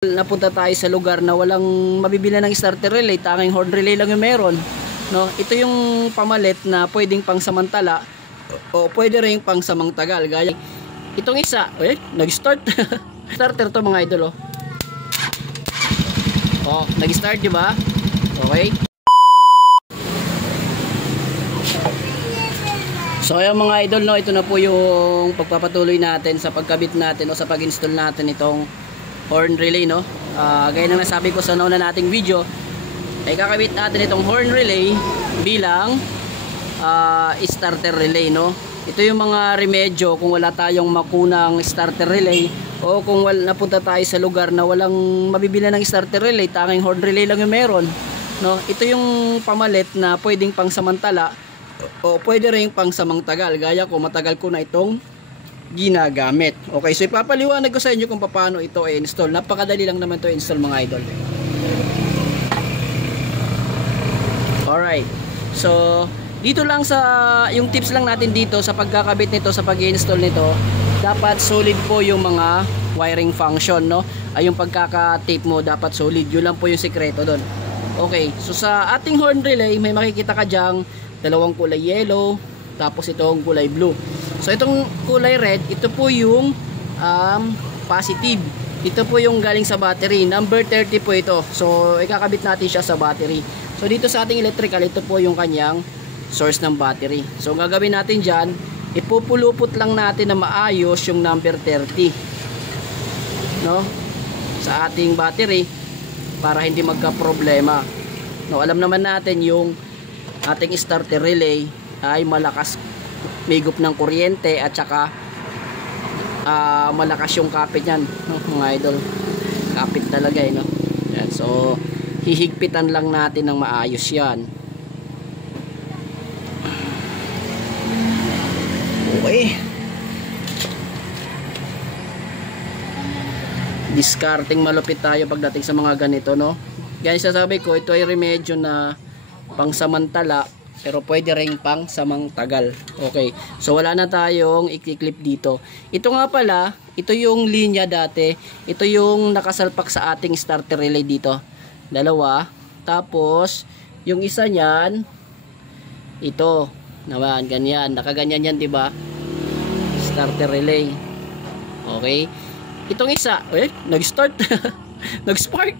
Napunta tayo sa lugar na walang mabibili ng starter relay, tanging horn relay lang yung meron, no? Ito yung pamalit na pwedeng pang samantala o pwede rin pang samangtagal. Gaya itong isa, nag-start. Starter to mga idol, nag-start, di ba? Okay. So ayan mga idol, no, ito na po yung pagpapatuloy natin sa pagkabit natin o sa pag-install natin itong horn relay, no. Gaya ng nasabi ko sa nauna nating video, ay kakabit natin itong horn relay bilang starter relay, no. Ito yung mga remedyo kung wala tayong makunang starter relay o kung napunta tayo sa lugar na walang mabibili ng starter relay, tanging horn relay lang yung meron, no. Ito yung pamalit na pwedeng pang samantala o pwede rin pang samangtagal. Gaya ko, matagal ko na itong ginagamit. Okay, so ipapaliwanag ko sa inyo kung paano ito i-install. Napakadali lang naman ito i-install mga idol. Alright, so dito lang sa yung tips lang natin dito sa pagkakabit nito, sa pag-i-install nito, dapat solid po yung mga wiring function, no. Ay yung pagkaka-tape mo dapat solid. Yun lang po yung sikreto doon. Okay, so sa ating horn relay may makikita ka dyang dalawang kulay yellow, tapos itong kulay blue. So itong kulay red, ito po yung positive. Ito po yung galing sa battery. Number 30 po ito. So ikakabit natin siya sa battery. So dito sa ating electrical, ito po yung kanyang source ng battery. So ang gagawin natin dyan, ipupulupot lang natin na maayos yung number 30, no, sa ating battery para hindi magka-problema. No, alam naman natin yung ating starter relay ay malakas migup ng kuryente at saka malakas yung kapit niyan, no, mga idol. Kapit talaga no. Yan, so hihigpitan lang natin ng maayos yan. Okay. Discarding malupit tayo pagdating sa mga ganito, no. Guys, sasabi ko, ito ay remedyo na pangsamantala pero pwede rin pang samangtagal. Okay, so wala na tayong i-clip dito. Ito nga pala, ito yung linya dati, ito yung nakasalpak sa ating starter relay dito, dalawa. Tapos yung isa niyan, ito naman ganyan, nakaganyan yan, diba? Starter relay. Okay, itong isa nag-start. Nag-spark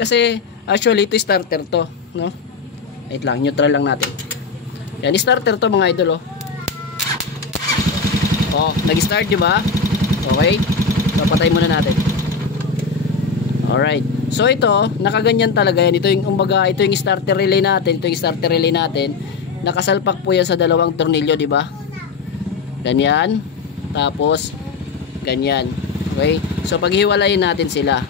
kasi actually ito starter to, no. Wait lang, neutral lang natin. Yan, starter to mga idol, nag-start, di ba? Okay. So patay muna natin. Alright. So ito, nakaganyan talaga yan. Ito yung umbaga, ito yung starter relay natin, ito yung starter relay natin. Nakasalpak po yan sa dalawang tornilyo, di ba? Ganyan. Tapos ganyan. Okay? So paghiwalayin natin sila.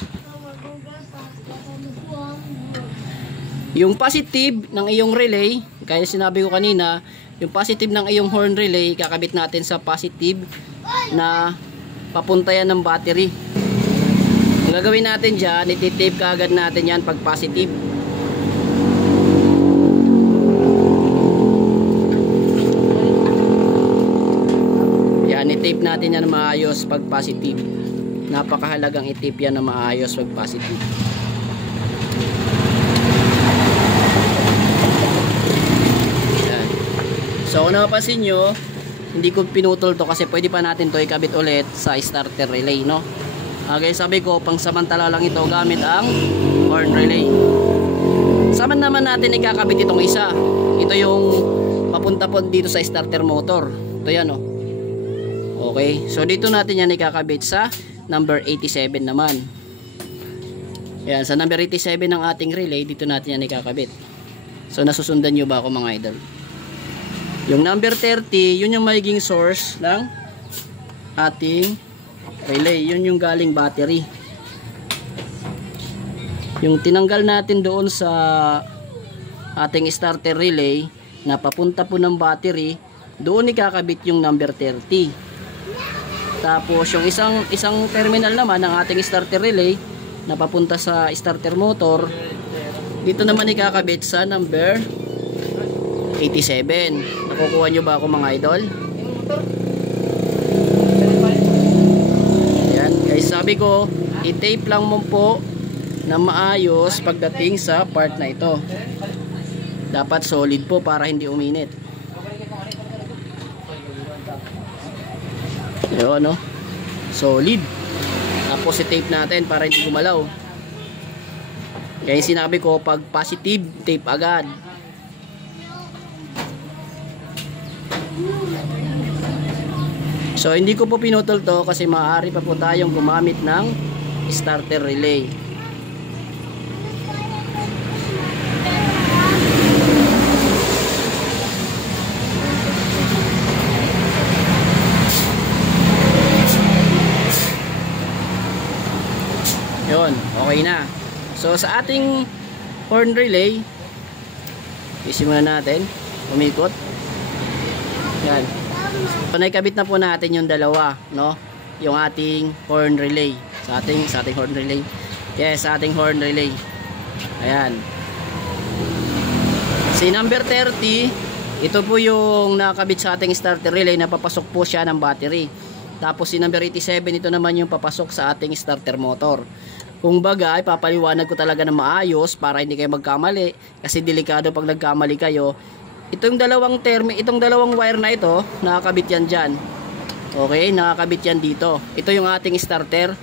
Yung positive ng iyong relay, kaya sinabi ko kanina, yung positive ng iyong horn relay, kakabit natin sa positive na papunta yan ng battery. Ang gagawin natin dyan, ititape kaagad natin yan pag positive. Yan, itape natin yan na maayos pag positive. Napakahalagang itape yan na maayos pag positive. So kung napapansin nyo, hindi ko pinutol to kasi pwede pa natin to ikabit ulit sa starter relay, no. Guys, sabi ko pang samantala lang ito gamit ang horn relay. Sama naman natin ikakabit itong isa. Ito yung papunta po dito sa starter motor. Ito yan, okay, so dito natin yan ikakabit sa number 87 naman. Yan, sa number 87 ng ating relay, dito natin yan ikakabit. So nasusundan nyo ba ako mga idol? Yung number 30, yun yung magiging source ng ating relay. Yun yung galing battery. Yung tinanggal natin doon sa ating starter relay na papunta po ng battery, doon ikakabit yung number 30. Tapos yung isang terminal naman ng ating starter relay na papunta sa starter motor, dito naman ikakabit sa number 87. Nakukuha nyo ba ako mga idol? Ayan, Guys, sabi ko, i-tape lang mo po na maayos pagdating sa part na ito. Dapat solid po para hindi uminit. Yun, no? Solid. Tapos i-tape natin para hindi gumalaw. Kaya sinabi ko, pag positive, tape agad. So hindi ko po pinutol to kasi maaari pa po tayong gumamit ng starter relay. Yun, okay na. So sa ating horn relay, isimulan natin, umikot. Yan. So naikabit na po natin yung dalawa, no? Yung ating horn relay. Sa ating horn relay. Yes, sa ating horn relay. Ayan. Si number 30, ito po yung nakabit sa ating starter relay na papasok po siya ng battery. Tapos si number 87, ito naman yung papasok sa ating starter motor. Kung baga, ipapaliwanag ko talaga na maayos para hindi kayo magkamali. Kasi delikado pag nagkamali kayo. Itong dalawang wire na ito, nakakabit yan dyan. Okay, nakakabit yan dito. Ito yung ating starter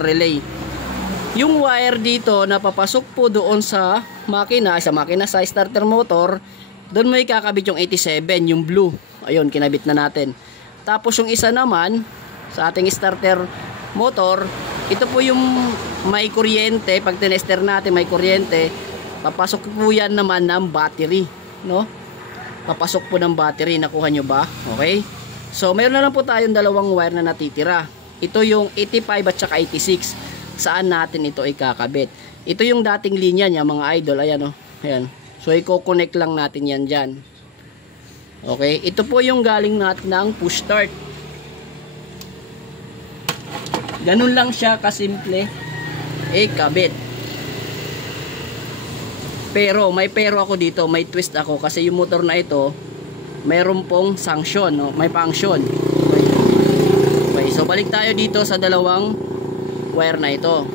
relay. Yung wire dito na papasok po doon sa makina, sa starter motor, doon mo ikakabit yung 87, yung blue. Ayun, kinabit na natin. Tapos yung isa naman, sa ating starter motor, ito po yung may kuryente. Pag tinester natin may kuryente, papasok po yan naman ng battery, no? Papasok po ng battery, nakuha nyo ba? Okay? So, mayroon na lang po tayong dalawang wire na natitira. Ito yung 85 at saka 86. Saan natin ito ikakabit? Ito yung dating linya niya, mga idol. Ayan, oh. Ayan. So, i-connect lang natin yan dyan. Okay? Ito po yung galing natin ng push start. Ganun lang siya kasimple ikabit. Pero may ako dito, may twist ako kasi yung motor na ito mayroon pong sanction, no? May function. Okay, so balik tayo dito sa dalawang wire na ito.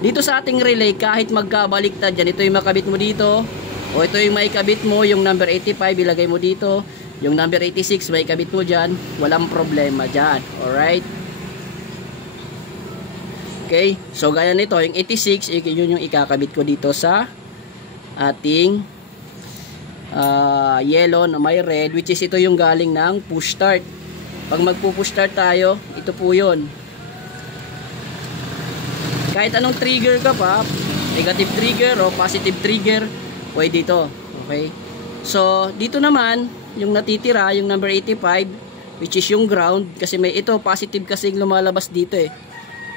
Dito sa ating relay, kahit magkabaliktad yan, ito yung makabit mo dito, o ito yung maikabit mo, yung number 85 ilagay mo dito, yung number 86 maikabit mo dyan, walang problema dyan. Alright? Okay, so gaya nito, yung 86, yun yung ikakabit ko dito sa ating yellow na may red, which is ito yung galing ng push start. Pag magpo-push start tayo, ito po yun. Kahit anong trigger ka pa, negative trigger o positive trigger, pwede ito. Okay, so dito naman yung natitira, yung number 85, which is yung ground, kasi may ito positive kasi lumalabas dito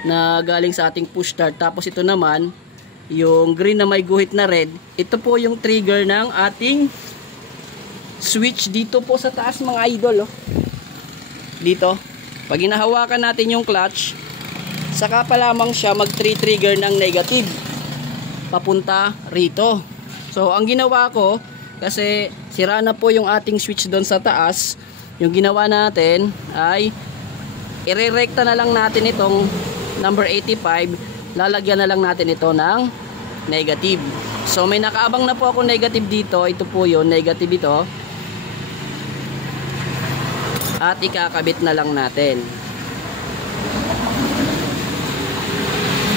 na galing sa ating push start. Tapos ito naman yung green na may guhit na red, ito po yung trigger ng ating switch dito po sa taas, mga idol, oh. Dito pag hinahawakan natin yung clutch, saka pa lamang siya mag-trigger ng negative papunta rito. So ang ginawa ko, kasi sira na po yung ating switch doon sa taas, yung ginawa natin ay irerekta na lang natin itong number 85, lalagyan na lang natin ito ng negative. So may nakaabang na po ako negative dito, ito po yun, negative ito, at ikakabit na lang natin.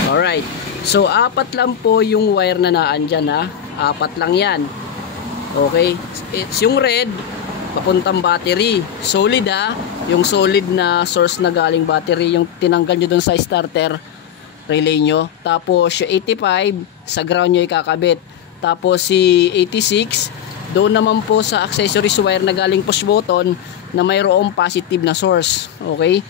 Alright, so apat lang po yung wire na naandyan, ha, apat lang yan. Okay, it's yung red papuntang battery, solid, ha, yung solid na source na galing battery, yung tinanggal nyo dun sa starter relay nyo. Tapos yung 85 sa ground nyo ikakabit. Tapos si 86 doon naman po sa accessories wire na galing push button na mayroong positive na source. Okay,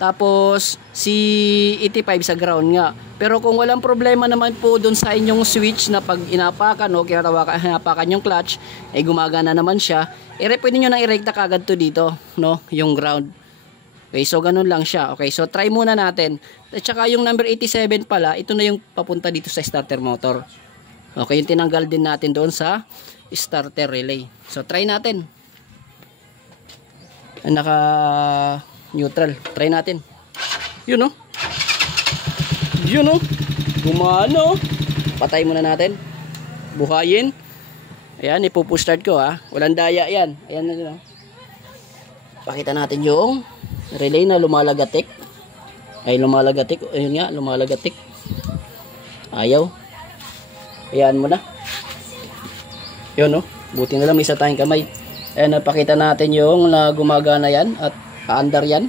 tapos si 85 sa ground nga. Pero kung walang problema naman po doon sa inyong switch na pag inapakan o hinapakan yung clutch ay gumagana naman siya, pwede nyo nang irekta kagad to dito, no, yung ground. Okay, so ganun lang siya. Okay, so try muna natin. At saka yung number 87 pala, ito na yung papunta dito sa starter motor. Okay, yung tinanggal din natin doon sa starter relay. So try natin. Naka neutral. Try natin. Yun, oh. Yun, oh. Gumano. Patay muna natin. Buhayin. Ayan, ipupush start ko, ha. Walang daya yan. Ayan na yun, oh. Pakita natin yung relay na lumalagatik. Ay, lumalagatik. Ayun nga, lumalagatik. Ayaw. Ayan mo na. Yun, oh. Buti na lang may isa tayong kamay. Ayan, napakita natin yung gumagana yan at aandar yan.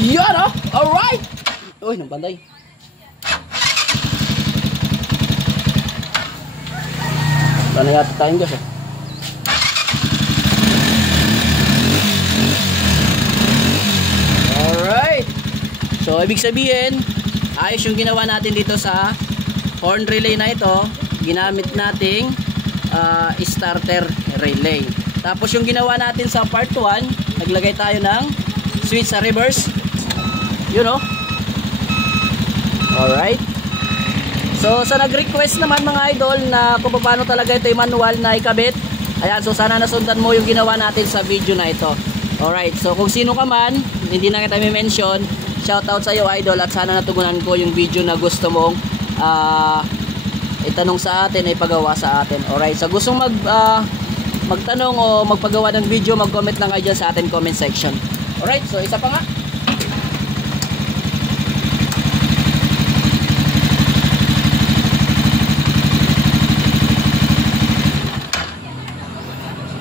Yan, oh. Alright. Uy, nang pantay. Wala na yata tayong gas, eh. Alright. So, ibig sabihin, ayos yung ginawa natin dito sa horn relay na ito. Ginamit nating starter relay. Tapos yung ginawa natin sa part 1, naglagay tayo ng switch sa reverse. Yun, oh. Alright. So, sa nag-request naman mga idol na kung paano talaga ito yung manual na ikabit, ayan, so sana nasundan mo yung ginawa natin sa video na ito. Alright, so kung sino ka man, hindi na kita may mention, shoutout sa iyo idol, at sana natugunan ko yung video na gusto mong itanong sa atin, ay pagawa sa atin. Alright, so gustong magtanong o magpagawa ng video, mag-comment lang kayo dyan sa atin comment section. Alright, so isa pa nga.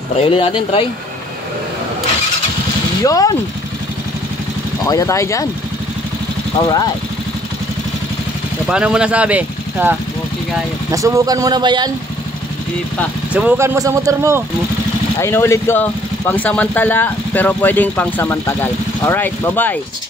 Try ulit natin, try. Yun! Okay na tayo dyan. Alright. So, paano mo nasabi? Ha? Okay kayo. Nasubukan mo na ba yan? Hindi pa. Subukan mo sa motor mo. Ay, naulit ko. Pangsamantala, pero pwedeng pangsamantagal. Alright, bye-bye.